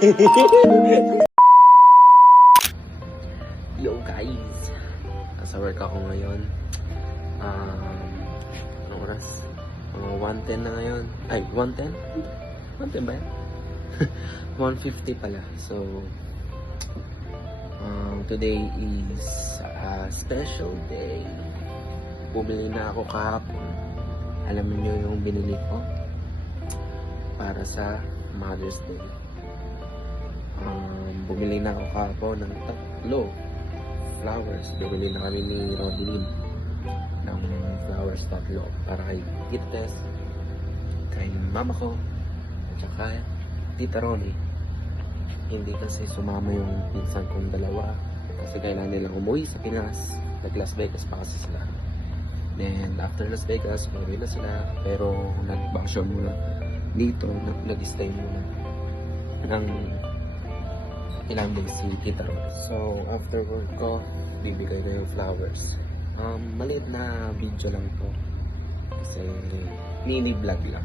Yo guys, nasa work ako ngayon. Anong oras? Mga 1:10 na ngayon. Ay, 1:10? 1:10 ba yan? 1:50 pala. So, today is a special day. Bumili na ako kahapon. Alam niyo yung binili ko para sa Mother's Day. Bumili na ako kahapon ng 3 flowers. Bumili na kami ni Rodelyn ng flowers 3 para kay Gittes, kay mama ko, at saka Tita Ronnie. Hindi kasi sumama yung pinsan kong 2 kasi kailangan nilang umuwi sa Pinas. Nag-Las Vegas pa kasi sila. Then after Las Vegas, umuwi na sila, pero nag-vacation muna dito, nag-stay muna ng ilang days si Tita Ronnie. So after work ko, bibigay na yung flowers. Maliit na video lang to kasi mini vlog lang.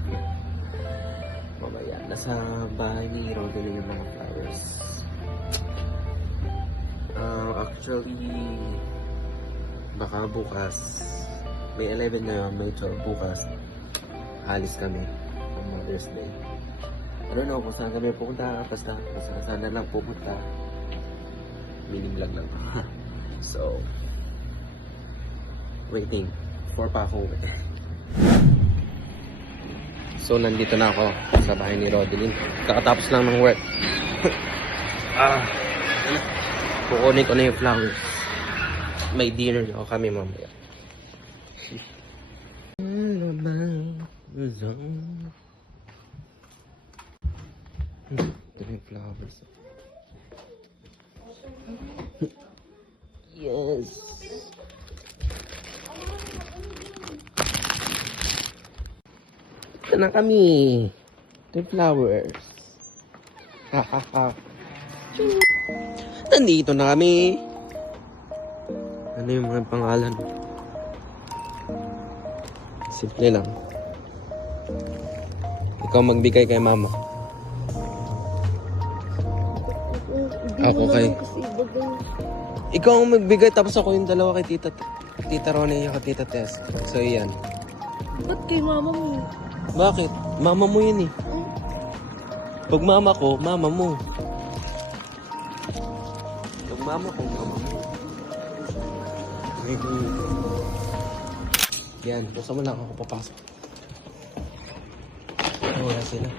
Mamaya, nasa bahay ni Rodelyn yung mga flowers. Actually, baka bukas, may 11 na yun, may 12 bukas, alis kami on Mother's Day. I don't know kung saan kami pupunta, basta saan na lang pupunta. Mini vlog lang. So, waiting for pa ako. So, nandito na ako sa bahay ni Rodelyn. Kakatapos lang ng work. Kukunin ko na yung flowers. May dinner ako kami mamaya. Ito yung flowers. Yes! Ito na kami. Ito yung flowers. Nandito na kami. Ano yung mga pangalan? Simple lang. Ikaw magbigay kay mama. Ako kay... Ikaw ang magbigay tapos ako yung 2 kay Tita Ronnie at Tita Tess. So yan. Ba't kay mama mo? Bakit? Mama mo yun eh. Pag mama ko, mama mo. Pag mama ko, mama mo. Yan, buksan mo lang ako papasok. Wala sila.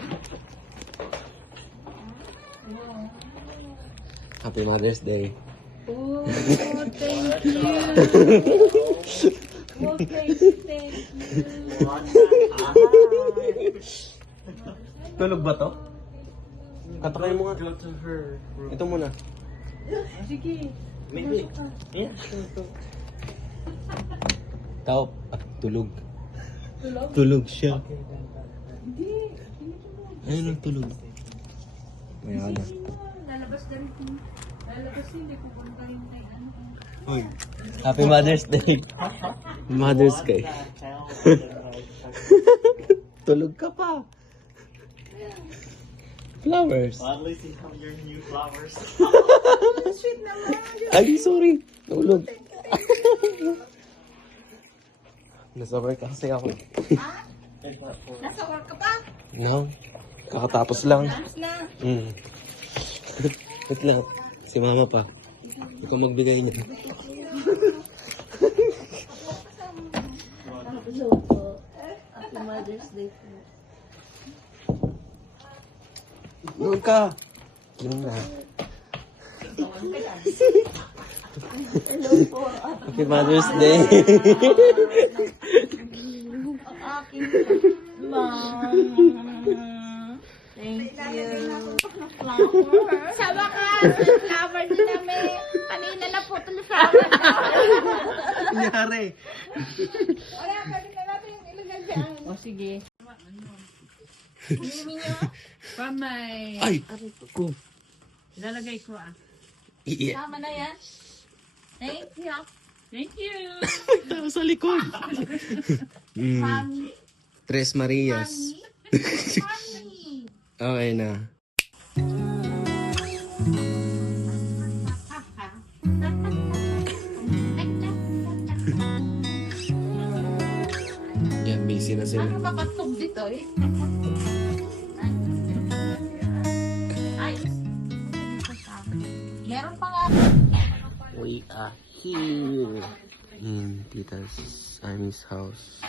Happy Mother's Day. Oh, thank you. Oh, thank you. Tulog ba to? Katakay mo nga. Ito muna. Sige. Maybe. Yeah. Tao, tulog. Tulog? Tulog siya. Hindi. Ayun ang tulog. Mayroon na. Lalabas na rin. Lalabas hindi pupunta yung kay ano. Uy. Happy Mother's Day. Mother's Day. Tulog ka pa. Flowers. Well, at least you have your new flowers. Sweet naman. Ay, sorry. Tulog. Nasa work kasi ako. Nasa work ka pa? No. Kakatapos lang. Tapos na. Wait lang. Si mama pa. Ikaw magbigay niya. Hello po. Happy Mother's Day po. Doon ka. Doon na. Hello po. Happy Mother's Day. Ang aking mom. Thank you. Flower. Sama ka. Flower din namin. Kanina na po ito flower na. Nangyari. Wala, pwede na natin yung ilagay dyan. O sige. Mimi nyo. From my... Ay! Ko. Ilalagay ko ah. Yeah. Tama na yan. Thank you. Thank you! Tao sa likod. Mami. Tres Marias. Mami. Mami. Okay na. Busy na sila. Ano ba patog dito eh? Ay. Meron pa nga. We are here in Tita's Amy's house.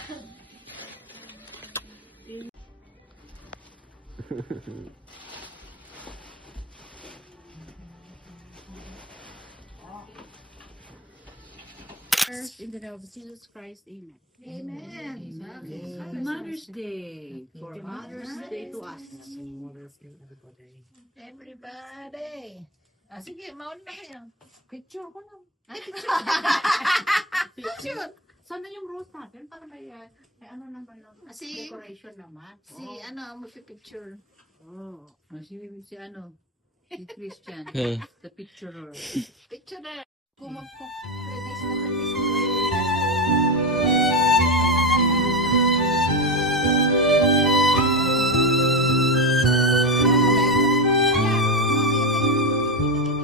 First, in the name of Jesus Christ, amen. Amen. Happy Mother's Day. For Mother's Day to us. Everybody. Everybody. Ah, sige, mauna na kayo. Picture ko lang. Ay, picture. Picture. Sana yung rose natin para may ano naman lang. Si- Decoration naman. Si ano, magpipicture. Oh. Si ano? Si Christian. Okay. The picturer. Picture na. Kumag ko. Release na release.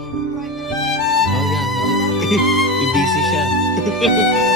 Oh yeah, no. Busy siya.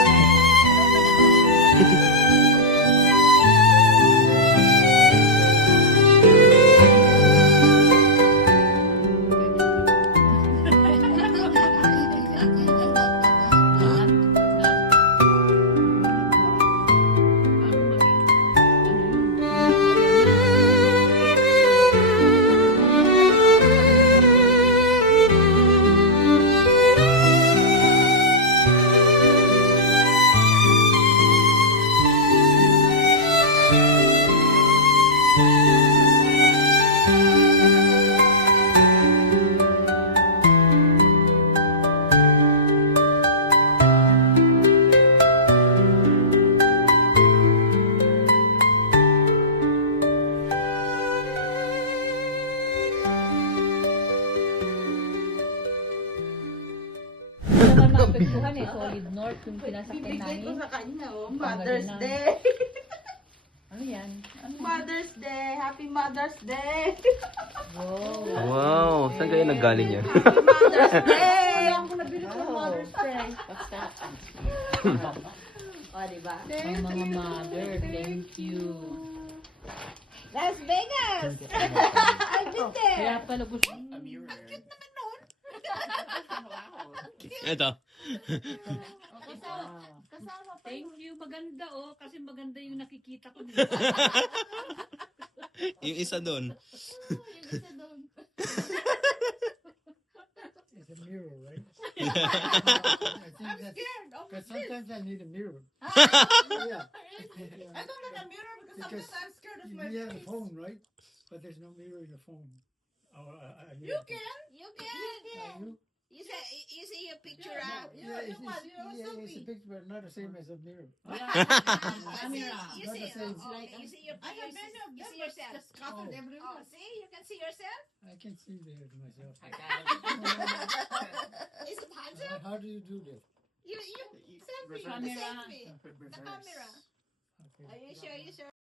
naman maapektuhan eh. Solid North yung pinasakyan Bibigay ko namin. sa kanya, oh. Mother's Mother's Day. Day. Ano yan? Ano yan? Mother's Day. Happy Mother's Day. Wow. Wow, saan kayo naggaling yan? Happy Mother's Day. Ang nabili ko ng Mother's Day. Basta. O, diba? Ang mga mother, thank you. Las Vegas. I've been there. Kaya pala gusto. A mirror. Ito. Kasama pa Thank you. Maganda oh. Kasi maganda yung nakikita ko. Yung isa doon. yung isa doon. It's a mirror, right? I'm scared. But sometimes I need a mirror. Yeah. I don't need a mirror because Because sometimes I'm scared of my you have a face. phone, right? But there's no mirror in the phone. You can. You can. You? You see your picture out. Yeah, it's a picture, but not the same as a mirror. Camera. You Not see, the same. you see your. I have many of You them, see but yourself. just scattered Oh. everywhere. Oh, see, you can see yourself. I can see myself. Is it handsome? How do you do that? You selfie. Camera. The selfie. The camera. Okay. Are you sure? You sure?